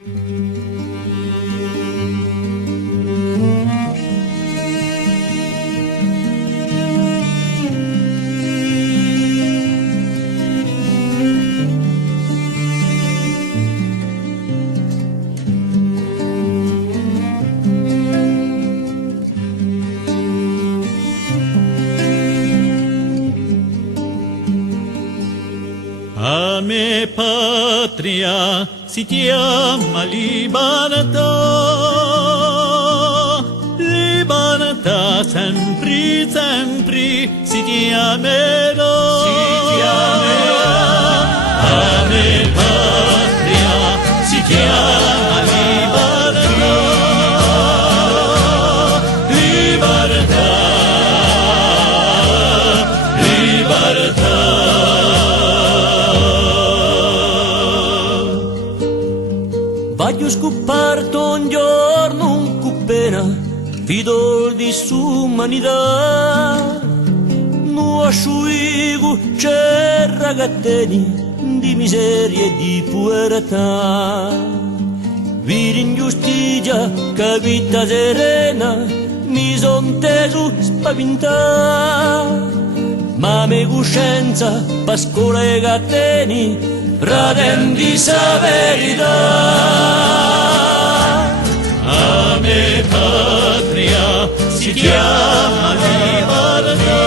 A me patria si chiama libertà, libertà sempre, sempre si chiamerà. A me patria si chiama libertà, libertà, libertà. Voglio scoperto un giorno un cuppena, fido di sumanità. Non asciugo c'è ragazzini di miseria e di puerità. Vidi ingiustizia, capita serena, mi son teso spaventà. Ma me coscienza, pascola e gatteni, pretendi sa verità. A me patria si chiama libertà,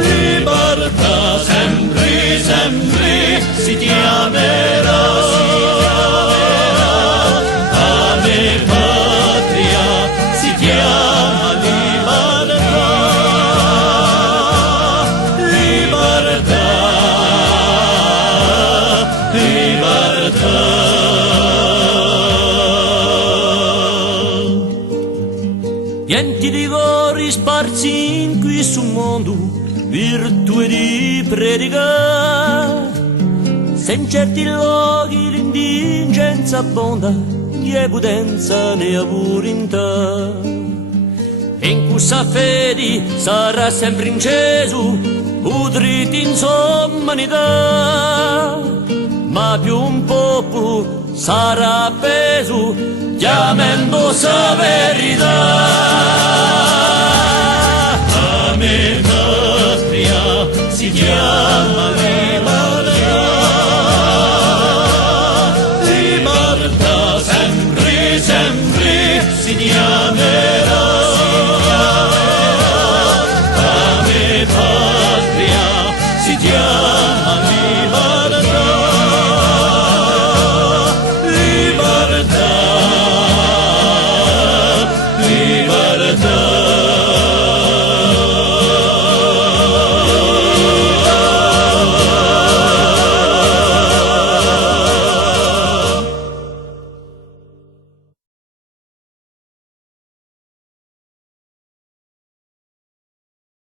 libertà sempre, sempre si chiamerà. A me patria si chiama libertà, libertà, libertà. Niente di cori sparsi in questo mondo, virtù di predicare. Se in certi luoghi l'indigenza abbonda, né potenza né apurità. E in questa fede sarà sempre inceso, udriti in somanità. Ma più un popolo sarà appeso, chiamando sa verità. A me patria si chiama libertà, libertà sempre, sempre si chiama.